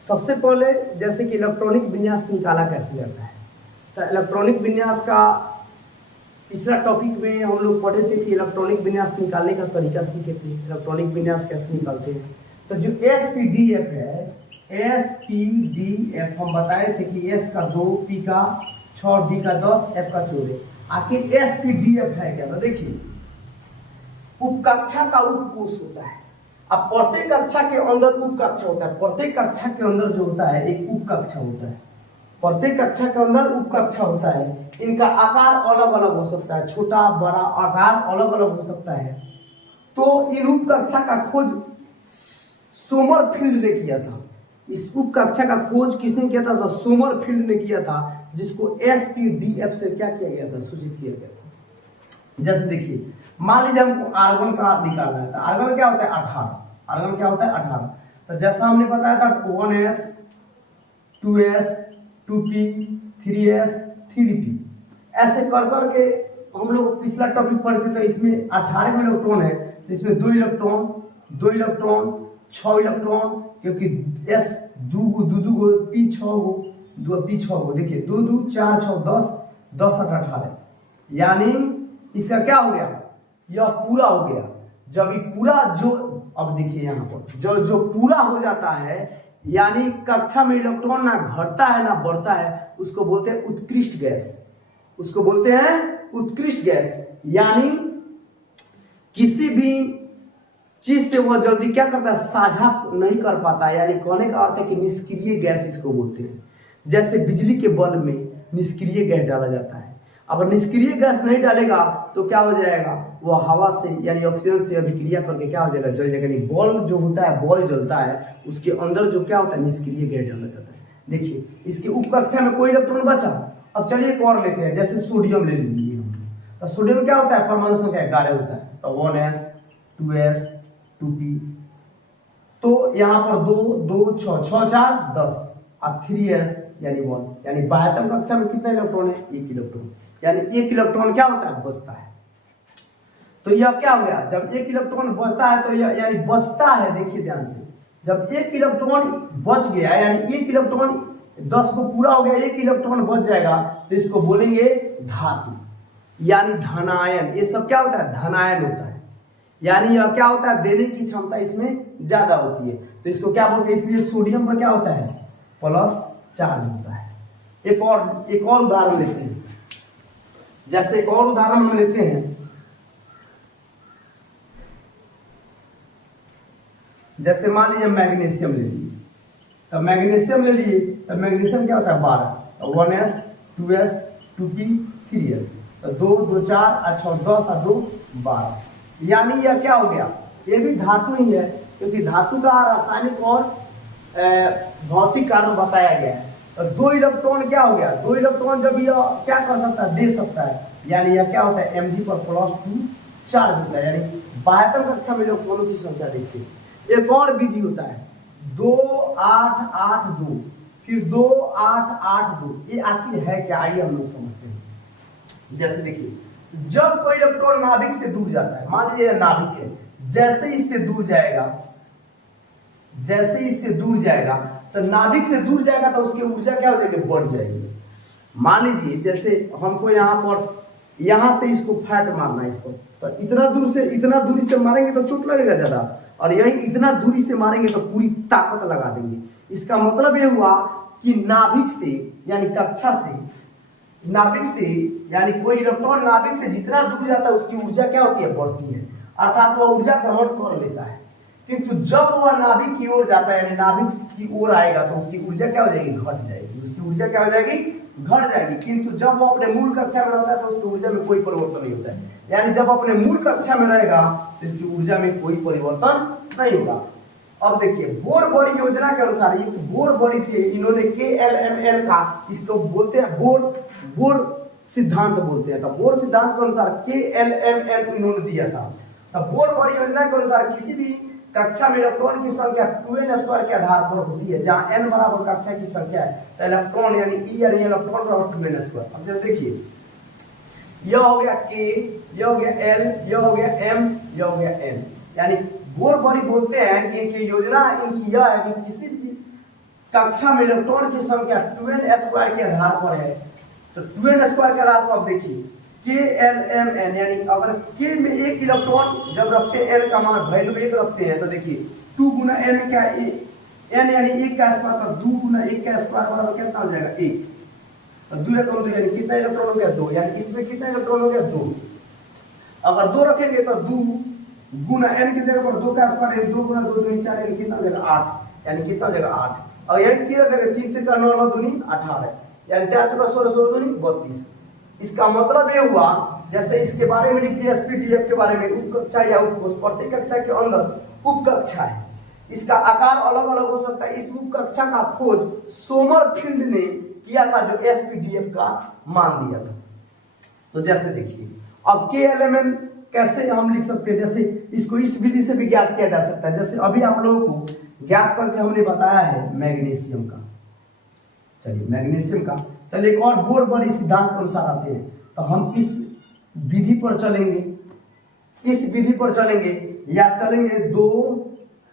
सबसे पहले जैसे कि इलेक्ट्रॉनिक विन्यास निकाला कैसे जाता है, तो इलेक्ट्रॉनिक विन्यास का पिछला टॉपिक में हम लोग पढ़े थे कि इलेक्ट्रॉनिक विन्यास निकालने का तरीका सीखे थे। इलेक्ट्रॉनिक विन्यास कैसे निकालते हैं, तो जो एसपीडीएफ है, एसपीडीएफ हम बताए थे कि एस का 2, पी का 6, डी का 10, एफ का 14। आखिर एसपीडीएफ है क्या, तो देखिए उपकक्षा का उपकोष होता है। अब प्रत्येक कक्षा के अंदर उपकक्षा होता है, प्रत्येक कक्षा के अंदर जो होता है एक उपकक्षा होता है, प्रत्येक कक्षा के अंदर उपकक्षा होता है। इनका आकार अलग अलग हो सकता है, छोटा बड़ा आकार अलग अलग हो सकता है। तो इन उपकक्षा का खोज सोमरफील्ड ने किया था। इस उपकक्षा का खोज किसने किया था, तो सोमरफील्ड ने किया था, जिसको एसपीडीएफ से क्या किया गया था, सूचित किया गया था। जैसे देखिए मान लीजिए हमको आर्गन का निकालना है, तो आर्गन क्या होता है 18, आर्गन क्या होता है 18। तो जैसा हमने बताया था 1s 2s 2p 3s 3p, ऐसे कर करके हम लोग पिछला टॉपिक पढ़ते थे। इसमें 18 इलेक्ट्रॉन है, तो इसमें 2 इलेक्ट्रॉन 2 इलेक्ट्रॉन 6 इलेक्ट्रॉन, क्योंकि s दू p 6 गो 2 p 6 गो, देखिए 2 2 4 6 10 10 8 18, यानी इसका क्या हो गया, यह पूरा हो गया। जब ये पूरा जो, अब देखिए यहाँ पर जो पूरा हो जाता है, यानी कक्षा में इलेक्ट्रॉन ना घटता है ना बढ़ता है, उसको बोलते हैं उत्कृष्ट गैस, उसको बोलते हैं उत्कृष्ट गैस। यानी किसी भी चीज से वह जल्दी क्या करता है, साझा नहीं कर पाता है, यानी कहने का अर्थ है कि निष्क्रिय गैस इसको बोलते हैं। जैसे बिजली के बल्ब में निष्क्रिय गैस डाला जाता है, अगर निष्क्रिय गैस नहीं डालेगा तो क्या हो जाएगा, वह हवा से यानी ऑक्सीजन से अभिक्रिया करके क्या हो जाएगा, जल जाएगा। नहीं, बल्ब जो होता है, बल्ब जलता है, उसके अंदर जो क्या होता है, निष्क्रिय गैस डाला जाता है। देखिए इसकी उपकक्षा में कोई इलेक्ट्रॉन बचा। अब चलिए एक और लेते हैं, जैसे सोडियम ले लीजिए। तो सोडियम क्या होता है, परमाणु संख्या 11 होता है, तो 1s 2s 2p, तो यहाँ पर 2 2 6 6 4 10 और 3s यानी 1, यानी बाह्यतम कक्षा में कितना इलेक्ट्रॉन है, 1 इलेक्ट्रॉन, यानी 1 इलेक्ट्रॉन क्या होता है, बचता है। तो यह क्या हो गया, जब 1 इलेक्ट्रॉन बचता है तो यह यानी बचता है, देखिए ध्यान से, जब 1 इलेक्ट्रॉन बच गया, यानी 1 इलेक्ट्रॉन 10 को पूरा हो गया, 1 इलेक्ट्रॉन बच जाएगा, तो इसको बोलेंगे धातु, यानी धनायन। ये सब क्या होता है, धनायन होता है, यानी यह क्या होता है, देने की क्षमता इसमें ज्यादा होती है, तो इसको क्या बोलते हैं। इसलिए सोडियम पर क्या होता है, प्लस चार्ज होता है। एक और उदाहरण लेते हैं, जैसे एक और उदाहरण हम लेते हैं, जैसे मान लीजिए मैग्नीशियम ले लिए, तो मैग्नीशियम ले लिए, तो मैग्नीशियम क्या होता है 12, तो 1s 2s 2p 3s, तो 2 2 4 6 10 और 2 12, यानी यह क्या हो गया, ये भी धातु ही है, क्योंकि धातु का रासायनिक और भौतिक कारण बताया गया है। तो 2 इलेक्ट्रॉन क्या हो गया, 2 इलेक्ट्रॉन जब यह क्या कर सकता है, दे सकता है, यानी यह क्या होता है, Mg पर +2 चार्ज होता है, यानी बाह्यतम कक्षा में इलेक्ट्रॉनों की संख्या देखिए। एक और विधि होता है 2 8 8 2, फिर 2 8 8 2, ये आखिर है क्या, आइए हम लोग समझते हैं। जैसे देखिए जब कोई इलेक्ट्रॉन नाभिक से दूर जाता है, मान लीजिए नाभिक है, जैसे इससे दूर जाएगा, जैसे इससे दूर जाएगा, तो नाभिक से दूर जाएगा तो उसकी ऊर्जा क्या हो जाएगी, बढ़ जाएगी। मान लीजिए जैसे हमको यहाँ पर, यहाँ से इसको फैट मारना है इसको, तो इतना दूरी से मारेंगे तो चोट लगेगा ज्यादा, और यही इतना दूरी से मारेंगे तो पूरी ताकत लगा देंगे। इसका मतलब ये हुआ कि नाभिक से यानी कक्षा से, नाभिक से यानी कोई इलेक्ट्रॉन नाभिक से जितना दूर जाता है उसकी ऊर्जा क्या होती है, बढ़ती है, अर्थात वह ऊर्जा ग्रहण कर लेता है। किंतु जब वह नाभिक की ओर जाता है, यानी नाभिक की ओर आएगा, तो उसकी ऊर्जा क्या हो जाएगी, घट जाएगी, उसकी ऊर्जा क्या हो जाएगी, घट जाएगी। किंतु जब वो अपने मूल कक्षा में रहता है तो उसकी ऊर्जा में कोई परिवर्तन नहीं होता है, यानी जब अपने मूल कक्षा में रहेगा तो इसकी ऊर्जा में कोई परिवर्तन नहीं होगा। अब देखिए बोर बॉडी योजना के अनुसार, ये बोर बॉडी थे, इन्होंने KLMN का, इसको बोलते हैं बोर सिद्धांत बोलते हैं। तो बोर सिद्धांत के अनुसार KLMN इन्होंने दिया था। तो बोर बॉडी योजना के अनुसार किसी भी कक्षा में इलेक्ट्रॉन की संख्या 2n² के आधार पर होती है, जहां n बराबर कक्षा की संख्या है, तो इलेक्ट्रॉन यानी E यानी इलेक्ट्रॉन बराबर 2n²। अब जरा देखिए यह हो गया K, यह हो गया L, यह हो गया M, यह हो गया N, यानी बोर बॉडी बोलते हैं कि इनकी योजना इनकी यह है कि किसी भी कक्षा में इलेक्ट्रॉन की संख्या 2n स्क्वायर के आधार पर है, तो 2n स्क्वायर के आधार पर आप देखिए KLMN, यानी अगर K में एक इलेक्ट्रॉन जब रखते हैं, N का मान वैल्यू 1 रखते हैं, तो देखिए 2 गुना N क्या है, N यानी 1 का स्क्वायर, तो 2 गुना 1 का स्क्वायर बराबर कितना हो जाएगा 1, तो 2 एकम 2 यानी कितना इलेक्ट्रॉन हो गया 2, यानी इसमें कितना इलेक्ट्रॉन हो गया 2। अगर 2 रखेंगे तो 2 गुना N की जगह पर 2 का स्क्वायर है, 2 गुना 2 दूनी 4 यानी कितना हो जाएगा 8, यानी कितना हो जाएगा 8। और यानी 3 रखेंगे, 3 3 का 9 9 दूनी 18, यानी 4 4 16 16 दूनी 32। इसका मतलब ये हुआ, जैसे इसके बारे में लिख दिया SPDF के बारे में, उप कक्षा या उपकोष, प्रत्येक कक्षा के अंदर उप कक्षा है, इसका आकार अलग अलग हो सकता है। इस उप कक्षा का खोज सोमरफील्ड ने किया था, जो SPDF का मान दिया था। तो जैसे देखिए अब KLMN कैसे हम लिख सकते हैं, जैसे इसको इस विधि से भी ज्ञात किया जा सकता है, जैसे अभी आप लोगों को ज्ञात करके हमने बताया है मैग्नीशियम का। चलिए मैग्नीशियम का, चलिए एक और बोर बड़ी सिद्धांत के अनुसार आते हैं, तो हम इस विधि पर चलेंगे, इस विधि पर चलेंगे, या चलेंगे 2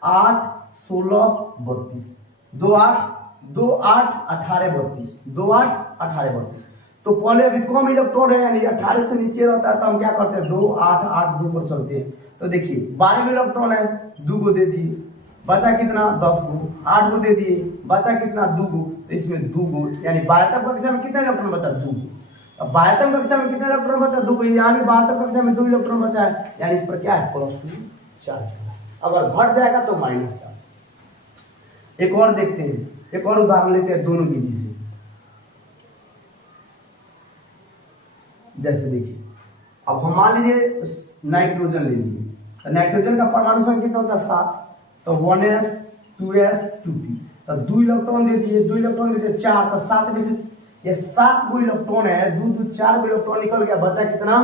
8 16 32, 2 8 2 8 18 32, 2 8 18 32। तो पहले अभी कम इलेक्ट्रॉन है, यानी 18 से नीचे रहता है, तो हम क्या करते हैं 2 8 8 2 पर चलते हैं। तो देखिए 12 में इलेक्ट्रॉन है, 2 को दे दिए, बचा कितना 10 को, 8 को दे दिए, बचा कितना 2 को, तो इसमें 2 को, यानी 12तम कक्षा में कितना इलेक्ट्रॉन बचा 2 को। अब 12तम कक्षा में कितना इलेक्ट्रॉन बचा 2 को, यहाँ भी 12तम कक्षा में 2 इलेक्ट्रॉन बचा है, यानी इस पर क्या है +2 चार्ज है। अगर घट जाएगा तो माइनस चार्ज। एक और देखते हैं, एक और उदाहरण लेते हैं दोनों विधि से। जैसे देखिए अब हम मान लीजिए नाइट्रोजन ले लिए, तो नाइट्रोजन का परमाणु संख्या कितना होता है 7, तो 1s 2s 2p, तो 2 इलेक्ट्रॉन दे दिए, 2 इलेक्ट्रॉन दे दिए 4, तो 7 में से ये 7 गो इलेक्ट्रॉन है, 2 2 4 गो इलेक्ट्रॉन निकल गया, बचा कितना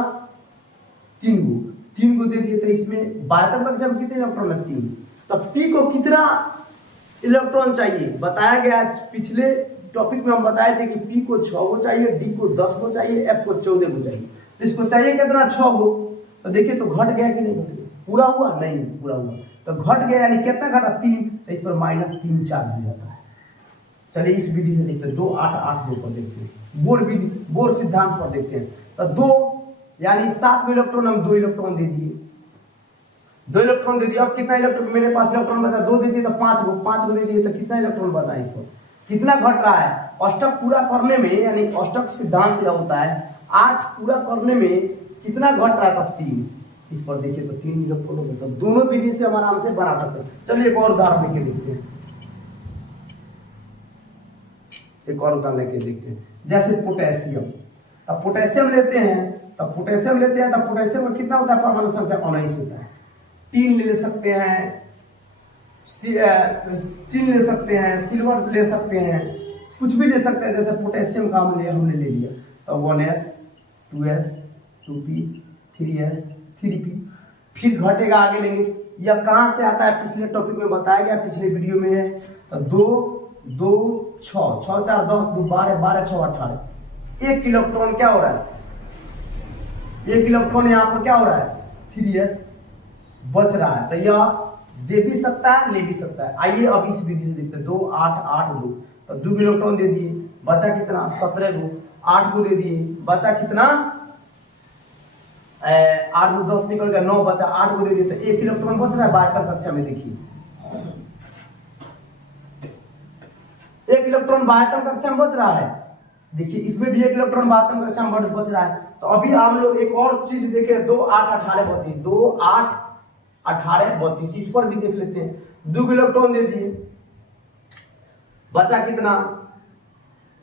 3 गो, 3 गो दे दिए, तो इसमें 12तम कक्षा में कितने इलेक्ट्रॉन है 3। तो p को कितना इलेक्ट्रॉन चाहिए बताया गया, पिछले टॉपिक में हम बताए थे कि P को 6 को चाहिए, D को 10 को चाहिए, F को 14 को चाहिए, तो इसको चाहिए कितना 6 को। तो देखिए तो घट गया कि नहीं घट गया, पूरा हुआ नहीं पूरा हुआ, तो घट गया, यानी कितना घटा 3, तो इस पर -3 चार्ज हो जाता है। चलिए इस विधि से देखते हैं, 2 8 8 2 पर देखते हैं, बोर विधि, बोर सिद्धांत पर देखते हैं। तो 2 यानी 7 को इलेक्ट्रॉन हम 2 इलेक्ट्रॉन दे दिए, 2 इलेक्ट्रॉन दे दिए, अब कितना इलेक्ट्रॉन मेरे पास इलेक्ट्रॉन बचा 2 दे दिए, तो 5 को दे दिए, तो कितना इलेक्ट्रॉन बचा इस पर, कितना घट रहा है। अष्टक पूरा करने में, यानी अष्टक सिद्धांत क्या होता है, 8 पूरा करने में कितना घट रहा है, तब 3, इस पर देखिए तो 3 इलेक्ट्रॉन हो गए। तो दोनों विधि से हम आराम से बना सकते हैं। चलिए एक और उदाहरण लेके देखते हैं, एक और उदाहरण लेके देखते हैं, जैसे पोटेशियम। अब पोटेशियम लेते हैं, तो पोटेशियम में कितना होता है परमाणु संख्या 19 होता है। 3 ले सकते हैं, टिन ले सकते हैं, सिल्वर ले सकते हैं, कुछ भी ले सकते हैं। जैसे पोटेशियम का हमने ले लिया, तो 1s 2s 2p 3s 3p, फिर घटेगा आगे लेंगे। यह कहाँ से आता है, पिछले टॉपिक में बताया गया, पिछले वीडियो में है। तो 2 2 6 6 4 10 2 12 12 6 18, 1 इलेक्ट्रॉन क्या हो रहा है, 1 इलेक्ट्रॉन यहाँ पर क्या हो रहा है 3s बच रहा है। तो यह दे भी सकता है, ले भी सकता है। आइए अब इस विधि से देखते हैं, 2 8 8 2, तो 2 इलेक्ट्रॉन दे दिए, बचा कितना 17 को, 8 को दे दिए, बचा कितना 8 को 10 निकल गया 9 बचा, 8 को दे दिए, तो 1 इलेक्ट्रॉन बच रहा है 12तम कक्षा में। देखिए 1 इलेक्ट्रॉन 12तम कक्षा में बच रहा है, देखिए इसमें भी 1 इलेक्ट्रॉन 12तम कक्षा में बच रहा है। तो अभी हम लोग एक और चीज देखें, 2 8 18 32, 2 8 18 32, इस पर भी देख लेते हैं। 2 इलेक्ट्रॉन दे दिए, बचा कितना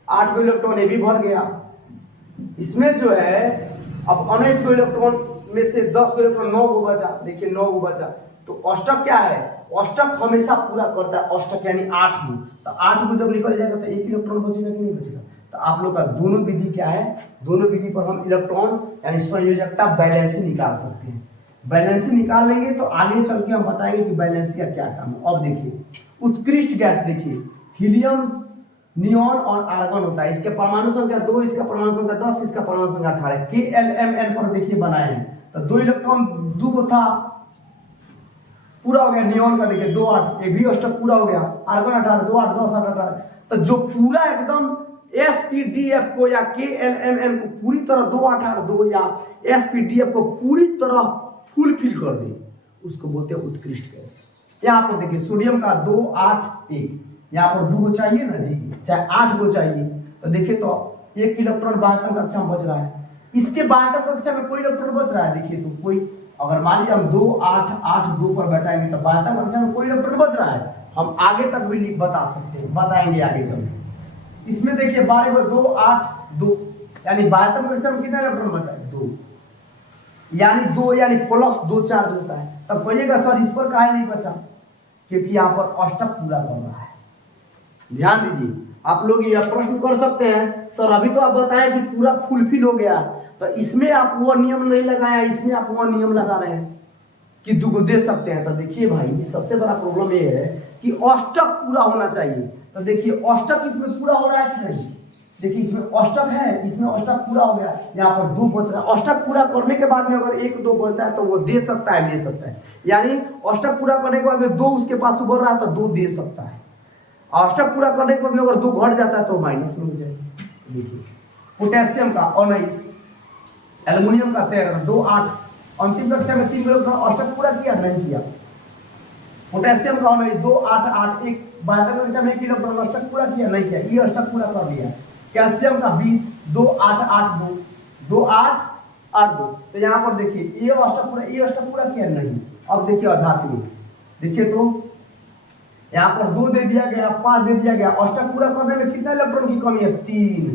8 को इलेक्ट्रॉन, ये भी भर गया। इसमें जो है अब 19 को इलेक्ट्रॉन में से 10 को इलेक्ट्रॉन 9 को बचा, देखिए 9 को बचा। तो अष्टक क्या है, अष्टक हमेशा पूरा करता है, अष्टक यानी 8 को, तो 8 को जब निकल जाएगा तो 1 इलेक्ट्रॉन बचेगा कि नहीं बचेगा। तो आप लोग का दोनों विधि क्या है, दोनों विधि पर हम इलेक्ट्रॉन यानी संयोजकता बैलेंसी निकाल सकते हैं। बैलेंसी निकाल लेंगे तो आगे चल के हम बताएंगे कि बैलेंसी का क्या काम है। अब देखिए उत्कृष्ट गैस, देखिए हीलियम नियॉन और आर्गन होता है, इसके परमाणु संख्या 2, इसका परमाणु संख्या 10, इसका परमाणु संख्या 18। KLMN पर देखिए बनाए हैं, तो 2 इलेक्ट्रॉन 2 को था पूरा हो गया। नियॉन का देखिए 2 8, ये भी अष्टक पूरा हो गया। आर्गन 18 2 8 10 8 18। तो जो पूरा एकदम एसपीडीएफ को या केएलएमएन को पूरी तरह 2 8 8 2 या एसपीडीएफ को पूरी तरह फुलफिल कर दे, उसको बोलते हैं उत्कृष्ट गैस। यहाँ पर देखिए सोडियम का 2 8 1, यहाँ पर 2 गो चाहिए ना जी, चाहे 8 गो चाहिए, तो देखिए तो 1 इलेक्ट्रॉन वास्तव कक्षा में बच रहा है। इसके वास्तव कक्षा में कोई इलेक्ट्रॉन बच रहा है, देखिए तो कोई, अगर मान लीजिए हम 2 8 8 2 पर बैठाएंगे तो वास्तव कक्षा में कोई इलेक्ट्रॉन बच रहा है। हम आगे तक भी बता सकते हैं, बताएंगे आगे चल। इसमें देखिए 12 को 2 8 2, यानी वास्तव कक्षा में कितना इलेक्ट्रॉन बचा है 2, यानी 2 यानी प्लस 2 चार्ज होता है। तब कहिएगा सर इस पर काहे नहीं बचा, क्योंकि यहाँ पर अष्टक पूरा कर रहा है। ध्यान दीजिए, आप लोग यह प्रश्न कर सकते हैं सर अभी तो आप बताएं कि पूरा फुलफिल हो गया, तो इसमें आप वो नियम नहीं लगाया, इसमें आप वो नियम लगा रहे हैं कि 2 को दे सकते हैं। तो देखिए भाई सबसे बड़ा प्रॉब्लम ये है कि अष्टक पूरा होना चाहिए। तो देखिए अष्टक इसमें पूरा हो रहा है कि नहीं, देखिए इसमें अष्टक है, इसमें अष्टक पूरा हो गया, यहाँ पर 2 बच रहा है। अष्टक पूरा करने के बाद में अगर 1 2 बचता है तो वो दे सकता है, ले सकता है, यानी अष्टक पूरा करने के बाद में 2 उसके पास उभर रहा है तो 2 दे सकता है। अष्टक पूरा करने के बाद में अगर 2 घट जाता है तो माइनस में हो जाएगा। देखिए पोटेशियम का 19, एल्युमिनियम का 13 2 8, अंतिम कक्षा में 3 लोग अष्टक पूरा किया नहीं किया। पोटेशियम का 19 2 8 8 1, वास्तव कक्षा में 1 इलेक्ट्रॉन अष्टक पूरा किया नहीं किया, ये अष्टक पूरा कर लिया। कैल्शियम का 20 2 8 8 2 2 8 8 2, तो यहाँ पर देखिए ये अष्टक पूरा किया नहीं। अब देखिए धातु, देखिए तो यहाँ पर 2 दे दिया गया, 5 दे दिया गया, अष्टक पूरा करने में कितना इलेक्ट्रॉन की कमी है 3,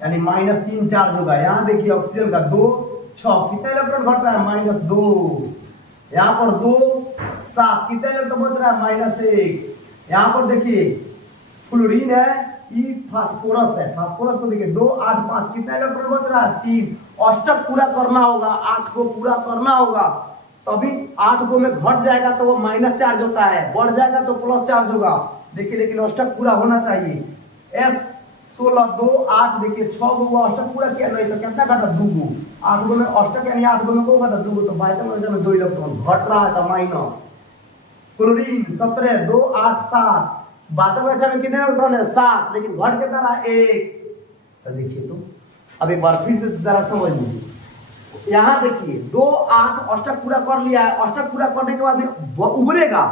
यानी -3 चार्ज होगा। यहाँ देखिए ऑक्सीजन का 2 6, कितना इलेक्ट्रॉन घट रहा है -2, यहाँ पर 2 7, कितना इलेक्ट्रॉन बच रहा है -1। यहाँ पर देखिए फ्लोरीन है, ई फास्फोरस है, फास्फोरस को देखिए 2 8 5, कितना इलेक्ट्रॉन बच रहा है 3। अष्टक पूरा करना होगा, 8 को पूरा करना होगा, तभी 8 को में घट जाएगा तो वो माइनस चार्ज होता है, बढ़ जाएगा तो प्लस चार्ज होगा। देखिए लेकिन अष्टक पूरा होना चाहिए। S 16 2 8, देखिए 6 गो अष्टक पूरा किया नहीं तो कितना घटा 2 गो, 8 गो में अष्टक यानी 8 गो में को घटा 2 गो, तो वास्तव में 2 इलेक्ट्रॉन घट रहा है तो माइनस। क्लोरीन 17 2 8 7, वास्तव में कितने इलेक्ट्रॉन है 7, लेकिन घट के तरह 1। तो देखिए तो अब एक बार फिर से जरा समझ लीजिए, यहाँ देखिए 2 8 अष्टक पूरा कर लिया है, अष्टक पूरा करने के बाद में उभरेगा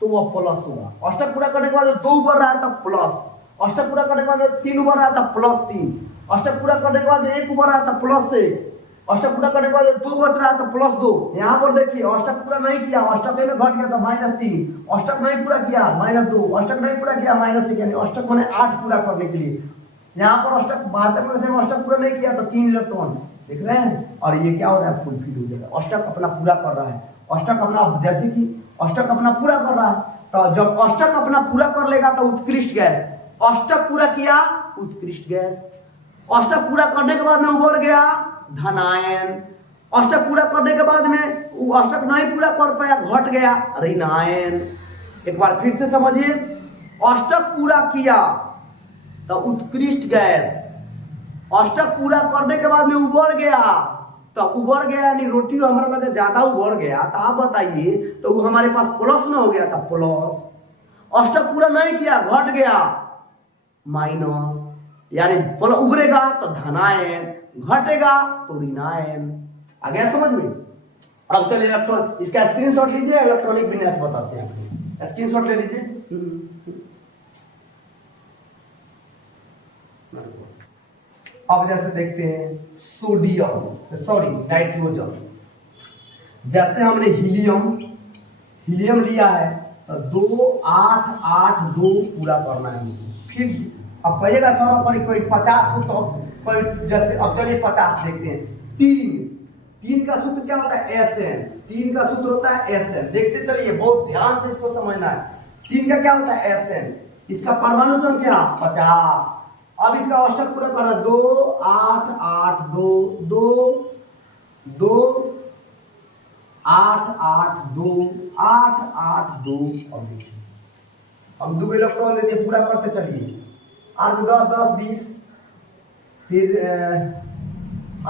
तो वह प्लस होगा। अष्टक पूरा करने के बाद 2 उभर रहा है तब प्लस, अष्टक पूरा करने के बाद 3 उभर रहा है तब +3, अष्टक पूरा करने के बाद 1 उभर रहा है तब +1, अष्टक पूरा करने के बाद 2 बच रहा है तो +2। यहाँ पर देखिए अष्टक पूरा नहीं किया, अष्टक में घट गया था -3, अष्टक नहीं पूरा किया -2, अष्टक नहीं पूरा किया -1, यानी अष्टक मैंने 8 पूरा करने के लिए। यहाँ पर अष्टक अष्टक पूरा नहीं किया तो 3 इलेक्ट्रॉन, देख रहे हैं, और ये क्या हो रहा है फुलफिल हो जाएगा। अष्टक अपना पूरा कर रहा है, अष्टक अपना, जैसे कि अष्टक अपना पूरा कर रहा है, तो जब अष्टक अपना पूरा कर लेगा तो उत्कृष्ट गैस, अष्टक पूरा किया उत्कृष्ट गैस, अष्टक पूरा करने के बाद में उभर गया धनायन, अष्टक पूरा करने के बाद में अष्टक नहीं पूरा कर पाया घट गया ऋणायन। एक बार फिर से समझिए, अष्टक पूरा किया तो उत्कृष्ट गैस, अष्टक पूरा करने के बाद में उभर गया, तो उभर गया यानी रोटी हमारा लगे ज्यादा उभर गया, तो आप बताइए तो वो हमारे पास प्लस ना हो गया था प्लस। अष्टक पूरा नहीं किया घट गया माइनस, यानी उभरेगा तो धनायन, घटेगा तो ऋणायन। आ गया समझ में। अब चलिए इलेक्ट्रॉन, इसका स्क्रीनशॉट लीजिए, इलेक्ट्रॉनिक विन्यास बताते हैं आपको, स्क्रीनशॉट ले लीजिए। अब जैसे देखते हैं सोडियम सॉरी नाइट्रोजन, जैसे हमने हीलियम लिया है तो 2 8 8 2 पूरा करना है। फिर अब कहिएगा सर कोई 50 हो तो कोई, जैसे अब चलिए 50 देखते हैं। 3 का सूत्र क्या होता है Sn, 3 का सूत्र होता है Sn, देखते चलिए बहुत ध्यान से इसको समझना है। 3 का क्या होता है Sn, इसका परमाणु संख्या 50। अब इसका अष्टक पूरा करना 2 8 8 2 2 2 8 8 2 8 8 2। अब देखिए हम 2 इलेक्ट्रॉन देते हैं, पूरा करते चलिए। 8 2 10 10 20, फिर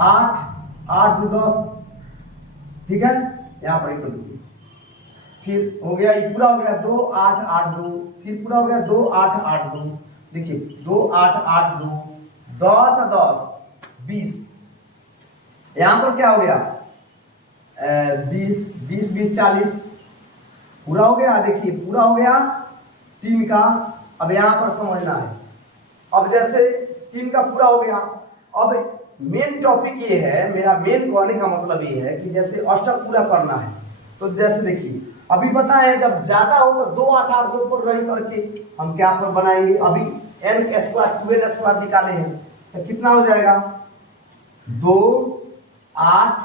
8 8 2 10, ठीक है, यहाँ पर एक फिर हो गया, ये पूरा हो गया 2 8 8 2, फिर पूरा हो गया 2 8 8 2, देखिए 2 8 8 2, 10 10 20, यहाँ पर क्या हो गया 20 20 20 40, पूरा हो गया, देखिए पूरा हो गया 3 का। अब यहाँ पर समझना है, अब जैसे 3 का पूरा हो गया, अब मेन टॉपिक ये है, मेरा मेन कहने का मतलब ये है कि जैसे अष्टक पूरा करना है, तो जैसे देखिए अभी बताएं जब ज्यादा हो तो 2 8 8 2 पर रही करके हम क्या पर बनाएंगे, अभी n स्क्वायर 12 स्क्वायर निकाले हैं तो कितना हो जाएगा 2 8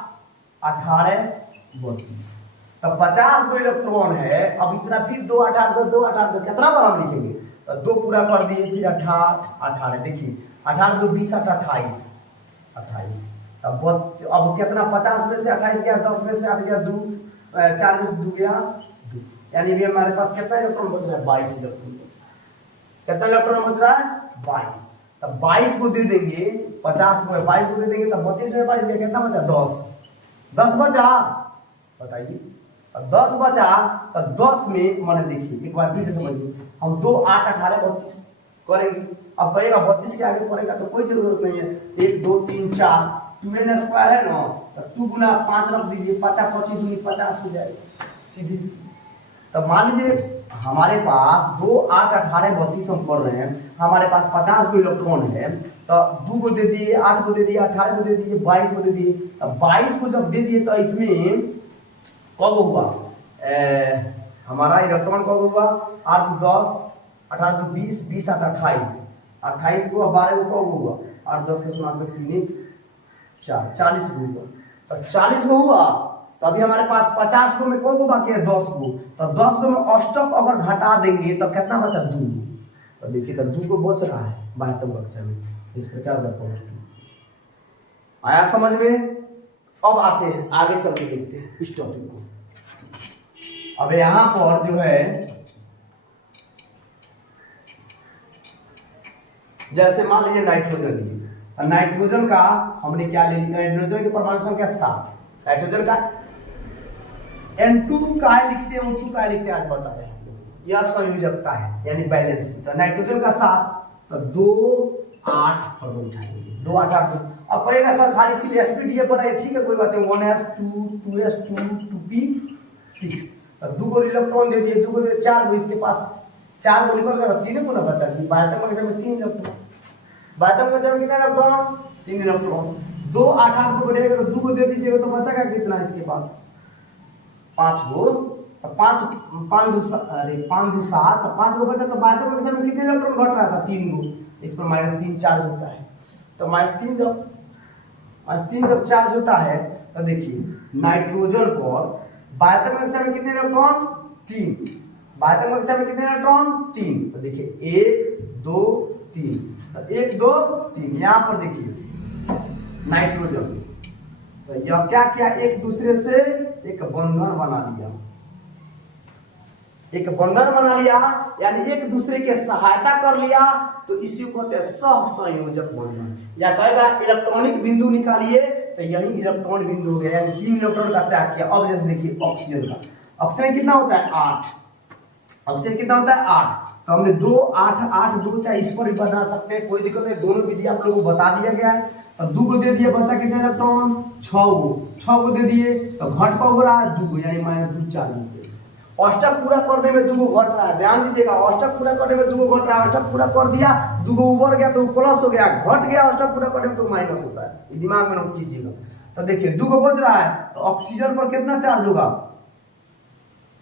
18 32, तब 50 में इलेक्ट्रॉन है। अब इतना फिर 2 8 8 2 8 8 2 कितना बार हम लिखेंगे, तो 2 पूरा कर दिए, फिर 18 18, देखिए 18 2 20 8 28 28, तब अब कितना 50 में से 28 गया, 10 में से 8 गया 2, 4 में से 2 गया 2, यानी भी हमारे पास कितना इलेक्ट्रॉन बच रहा है 22 इलेक्ट्रॉन बच रहा है। कितना इलेक्ट्रॉन बच रहा है 22, तब 22 को दे देंगे, 50 को 22 को दे देंगे, तब 32 में 22 गया, कितना बचा 10 10 बचा, बताइए 10 बचा, तो 10 में मैंने देखिए एक बार फिर से समझिए, हम 2 8 18 32 करेंगे। अब कहेगा 32 के आगे पड़ेगा तो कोई जरूरत नहीं है, 1 2 3 4 12 स्क्वायर है ना, तो 2 गुना 5 रख दीजिए, 50 25 दूनी 50 हो जाएगा सीधी सी। तब मान लीजिए हमारे पास 2 8 18 32 हम कर रहे हैं, हमारे पास 50 को इलेक्ट्रॉन है, तो 2 को दे दिए, 8 को दे दिए, 18 को दे दिए, 22 को दे दिए। अब 22 को जब दे दिए तो इसमें कब हुआ हमारा इलेक्ट्रॉन कब हुआ 8 10 18 2 20 20 8 28 28 को 12 को कब हुआ 8 10 के सुना में 3 4 40 को हुआ, तो 40 को हुआ, तो अभी हमारे पास 50 को में कौन को बाकी है 10 को, तो 10 को में अष्टक अगर घटा देंगे तो कितना बचा 2, तो देखिए तो 2 को बच रहा है 72 कक्षा में, इस प्रकार का पॉजिटिव आया समझ में। अब आते हैं आगे चल के देखते हैं इस टॉपिक को। अब यहां पर जो है जैसे मान लीजिए नाइट्रोजन लिए, नाइट्रोजन का हमने क्या ले लिया, नाइट्रोजन की परमाणु संख्या 7, नाइट्रोजन का N2 का लिखते हैं, O2 का लिखते हैं, आज बता रहे हैं, यह संयोजकता है यानी बैलेंस। तो नाइट्रोजन का 7, तो 2 8 पर बैठाएंगे 2 8 8 2। अब कहेगा सर खाली सिर्फ sp पर है, ठीक है कोई बात नहीं, 1s2 2s2 2p6, तो 2 को इलेक्ट्रॉन दे दिए, 2 को दे 4 को, इसके पास 4 को निकल गया, 3 को ना बचा दी, बायतम कक्षा में 3 इलेक्ट्रॉन, बायतम कक्षा में कितना इलेक्ट्रॉन 3 इलेक्ट्रॉन, 2 8 8 को बढ़ेगा तो 2 को दे दीजिएगा, तो बचा क्या कितना इसके पास 5 को, तो 5 5 2 अरे 5 2 7, तो 5 को बचा, तो बायतम कक्षा में कितने इलेक्ट्रॉन घट रहा था 3 को, इस पर -3 चार्ज होता है, तो -3 जब चार्ज होता है तो देखिए नाइट्रोजन पर बायतम कक्षा में कितने इलेक्ट्रॉन 3, बायतम कक्षा में कितने इलेक्ट्रॉन 3, तो देखिए 1 2 3, तो 1 2 3, यहां पर देखिए नाइट्रोजन, तो यह क्या किया एक दूसरे से एक बंधन बना लिया, एक बंधन बना लिया यानी एक दूसरे के सहायता कर लिया, तो इसी को कहते हैं सहसंयोजक बंधन, या कहेगा इलेक्ट्रॉनिक बिंदु निकालिए, तो यही इलेक्ट्रॉन बिंदु हो गया, यानी 3 इलेक्ट्रॉन का त्याग किया। अब जैसे देखिए ऑक्सीजन का, ऑक्सीजन कितना होता है 8, ऑक्सीजन कितना होता है 8, तो हमने 2 8 8 2 चाहे इस पर भी बना सकते हैं, कोई दिक्कत नहीं, दोनों विधि आप लोगों को बता दिया गया है। तो 2 को दे दिए, बचा कितने इलेक्ट्रॉन 6 को दे दिए, तो घट का हो रहा है 2 को, यानी -2 4 अष्टक पूरा करने में 2 को घट रहा है, ध्यान दीजिएगा, अष्टक पूरा करने में 2 को घट रहा है, अष्टक पूरा कर दिया 2 को ऊपर गया तो प्लस हो गया, घट गया अष्टक पूरा करने में तो माइनस होता है, दिमाग में नोट कीजिएगा। तो देखिए 2 को बच रहा है, तो ऑक्सीजन पर कितना चार्ज होगा,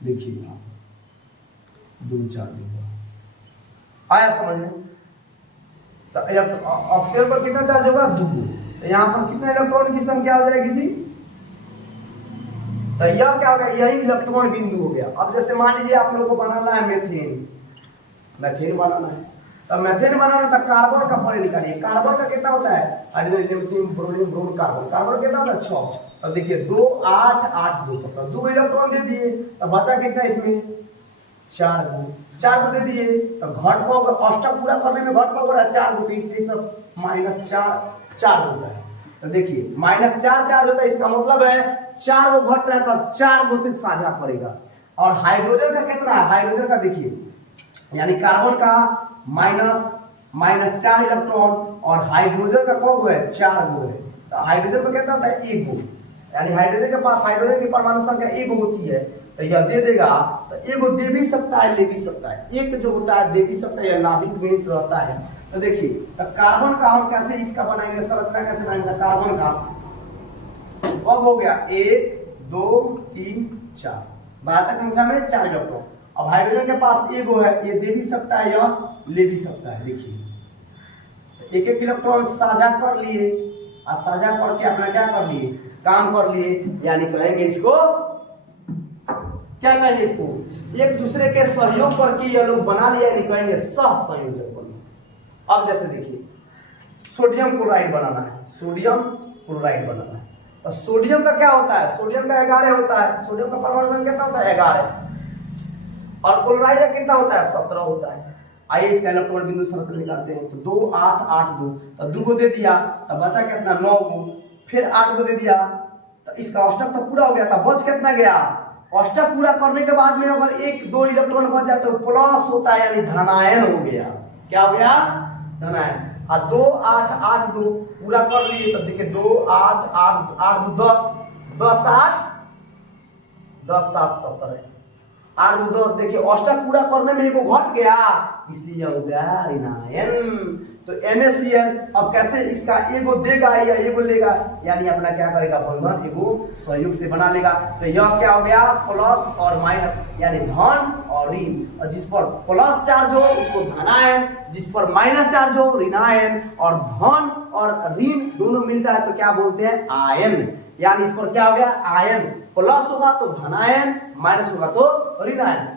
देखिए 2 चार्ज होगा, आया समझ में। तो ऑक्सीजन पर कितना चार्ज होगा 2, तो यहाँ पर कितने इलेक्ट्रॉन की संख्या हो जाएगी जी, तो यह क्या होगा यही इलेक्ट्रॉन बिंदु हो गया। अब जैसे मान लीजिए आप लोगों को बनाना है मेथेन बनाना है, तो मेथेन बनाना तो कार्बन का पहले निकालिए, कार्बन का कितना होता है हाइड्रोजन मीथिन ब्रोमीन ब्रोम कार्बन, कार्बन कितना होता है 6, तो देखिए 2 8 8 2, तो 2 इलेक्ट्रॉन दे दिए, तो बचा कितना इसमें 4 को दे दिए, तो घट को अष्टक पूरा करने में घट को 4 को, तो इसलिए -4 चार्ज होता है। तो देखिए -4 चार्ज होता है, इसका मतलब है 4 को घट रहा है तो 4 को से साझा करेगा, और हाइड्रोजन का कितना है, हाइड्रोजन का देखिए, यानी कार्बन का माइनस 4 इलेक्ट्रॉन और हाइड्रोजन का कौन है, 4 गो है। तो हाइड्रोजन का कितना होता है, 1 गो, यानी हाइड्रोजन के पास, हाइड्रोजन की परमाणु संख्या 1 गो होती है, तो यह दे देगा। तो 1 गो दे भी सकता है, ले भी सकता है, एक जो होता है दे भी सकता है, यह नाभिक में रहता है। तो देखिए, तो कार्बन का हम कैसे इसका बनाएंगे, संरचना कैसे बनाएंगे, कार्बन का अब हो गया 1 2 3 4, बाहर संख्या में 4 इलेक्ट्रॉन। अब हाइड्रोजन के पास 1 गो है, ये दे भी सकता है या ले भी सकता है। देखिए, एक इलेक्ट्रॉन साझा कर लिए, और साझा करके अपना क्या कर लिए, काम कर लिए, यानी कहेंगे इसको, क्या कहेंगे इसको, एक दूसरे के सहयोग करके ये लोग बना लिया, यानी कहेंगे सह संयोजक बना। अब जैसे देखिए, सोडियम क्लोराइड बनाना है, सोडियम क्लोराइड बनाना है, तो सोडियम का क्या होता है, सोडियम का 11 होता है, सोडियम का परमाणु संख्या कितना होता है, 11, और क्लोराइड का कितना होता है, 17 होता है। आइए इसका इलेक्ट्रॉन बिंदु संरचना निकालते हैं। तो 2 8 8 2, तो 2 को दे दिया, तो बचा कितना, 9 गो, फिर 8 को दे दिया, तो इसका अष्टक तो पूरा हो गया था, बच कितना गया, अष्टक पूरा करने के बाद में अगर 1 2 इलेक्ट्रॉन बच जाए तो प्लस होता है, यानी धनायन हो गया। क्या हो गया, धनायन। और 2 8 8 2 पूरा कर लिए, तो देखिए 2 8 8 8 2 10 10 8 10 7 17, 8 2 10, देखिए अष्टक पूरा करने में एगो घट गया, इसलिए हो गया ऋणायन। तो NaCl अब कैसे इसका एगो देगा या एगो लेगा, यानी अपना क्या करेगा, बंधन एगो सहयोग से बना लेगा। तो यह क्या हो गया, प्लस और माइनस, यानी धन और ऋण, और जिस पर प्लस चार्ज हो उसको धनायन, जिस पर माइनस चार्ज हो ऋणायन, और धन और ऋण दोनों मिलता है तो क्या बोलते हैं, आयन। यानी इस पर क्या हो गया, आयन, प्लस होगा तो धनायन, माइनस होगा तो ऋणायन।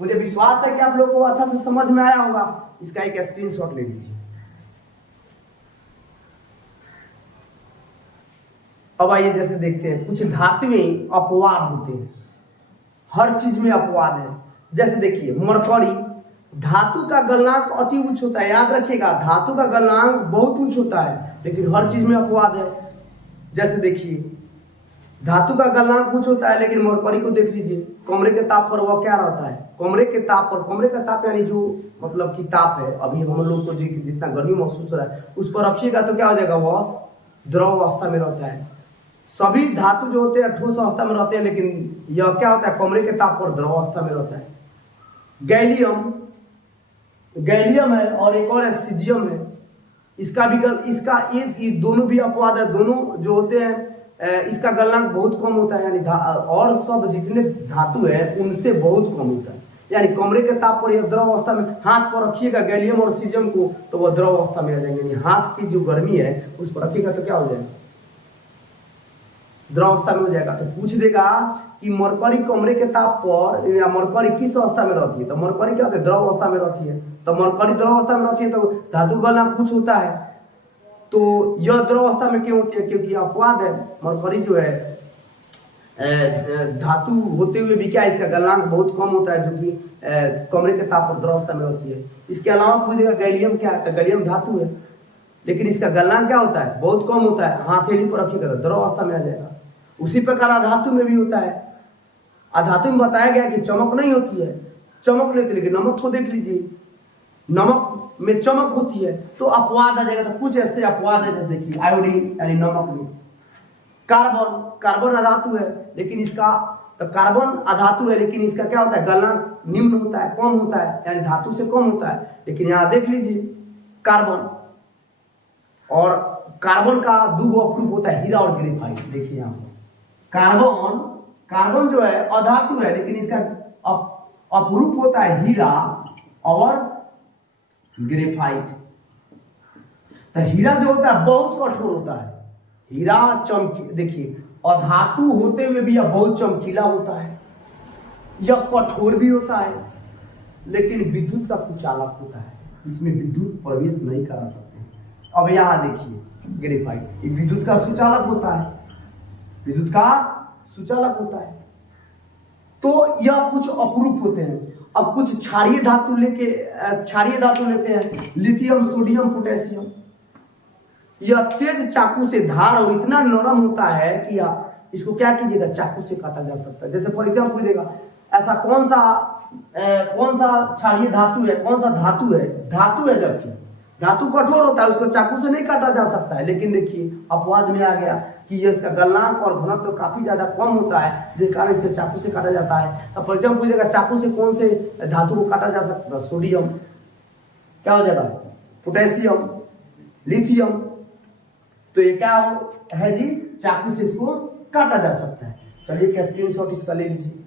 मुझे विश्वास है कि आप लोग को अच्छा से समझ में आया होगा। इसका एक स्क्रीनशॉट ले लीजिए। अब आइए जैसे देखते हैं, कुछ धातुएं अपवाद होते हैं, हर चीज में अपवाद है। जैसे देखिए, मरकरी, धातु का गलनांक अति उच्च होता है, याद रखिएगा, धातु का गलनांक बहुत उच्च होता है, लेकिन हर चीज में अपवाद है। जैसे देखिए, धातु का गलनांक उच्च होता है, लेकिन मरकरी को देख लीजिए, कमरे के ताप पर वह क्या रहता है, कमरे के ताप पर, कमरे का ताप यानी जो मतलब कि ताप है, अभी हम लोग को जितना गर्मी महसूस हो रहा है उस पर रखिएगा तो क्या हो जाएगा, वह द्रव अवस्था में रहता है। सभी धातु जो होते हैं ठोस अवस्था में रहते हैं, लेकिन यह क्या होता है, कमरे के ताप पर द्रव अवस्था में रहता है। गैलियम है, और एक और सीजियम है, इसका भी इसका ये दोनों भी अपवाद है। दोनों जो होते हैं इसका गलनांक बहुत कम होता है, यानी और सब जितने धातु है उनसे बहुत कम होता है, यानी कमरे के ताप पर यह द्रव अवस्था में, हाथ पर रखिएगा गैलियम और सीजियम को तो वह द्रव अवस्था में आ जाएंगे, यानी हाथ की जो गर्मी है उस पर रखिएगा तो क्या हो जाएगा, द्रव अवस्था में हो जाएगा। तो पूछ देगा कि मरकरी कमरे के ताप पर, या मरकरी किस अवस्था में रहती है, तो मरकरी क्या होता है, द्रव अवस्था में रहती है। तो मरकरी द्रव अवस्था में रहती है, तो धातु का गलनांक कुछ होता है। तो यह द्रव अवस्था में क्यों होती है, क्योंकि अपवाद है। मरकरी जो है धातु होते हुए भी क्या, इसका गलनांक बहुत कम होता है, जो कि कमरे के ताप पर द्रव अवस्था में रहती है। इसके अलावा पूछ देगा गैलियम क्या है, तो गैलियम धातु है, लेकिन इसका गलनांक क्या होता है, बहुत कम होता है, हथेली पर रखिएगा तो द्रव अवस्था में आ जाएगा। उसी प्रकार अधातु में भी होता है। अधातु में बताया गया कि चमक नहीं होती है, चमक नहीं होती, लेकिन नमक को देख लीजिए, नमक में चमक होती है, तो अपवाद आ जाएगा। तो कुछ ऐसे अपवाद है, जैसे देखिए आयोडीन यानी नमक में, कार्बन अधातु है, लेकिन इसका, तो कार्बन अधातु है लेकिन इसका क्या होता है, गलनांक निम्न होता है, कम होता है, यानी धातु से कम होता है। लेकिन यहाँ देख लीजिए कार्बन, और कार्बन का 2 गो अप्रूप होता है, हीरा और ग्रेफाइट। देखिए यहाँ कार्बन जो है अधातु है, लेकिन इसका अपरूप होता है हीरा और ग्रेफाइट। तो हीरा जो होता है बहुत कठोर होता है, हीरा देखिए अधातु होते हुए भी यह बहुत चमकीला होता है, यह कठोर भी होता है, लेकिन विद्युत का कुचालक होता है, इसमें विद्युत प्रवेश नहीं करा सकते। अब यहाँ देखिए ग्रेफाइट, ये विद्युत का सुचालक होता है, विद्युत का सुचालक होता है। तो यह कुछ अपरूप होते हैं। अब कुछ क्षारीय धातु लेते हैं, लिथियम, सोडियम, पोटेशियम। यह तेज चाकू से धार और इतना नरम होता है कि इसको क्या कीजिएगा, चाकू से काटा जा सकता है। जैसे फॉर एग्जाम्पल देगा ऐसा कौन सा क्षारीय धातु है, कौन सा धातु है जबकि धातु कठोर होता है, उसको चाकू से नहीं काटा जा सकता है। लेकिन देखिए अपवाद में आ गया कि ये इसका गलनांक और घनत्व तो काफी ज्यादा कम होता है, जिस कारण इसको चाकू से काटा जाता है। अब पर जब पूछेगा चाकू से कौन से धातु को काटा जा सकता है, सोडियम, क्या हो जाएगा, पोटेशियम, लिथियम, तो ये क्या है जी, चाकू से इसको काटा जा सकता है। चलिए स्क्रीनशॉट इसका ले लीजिए।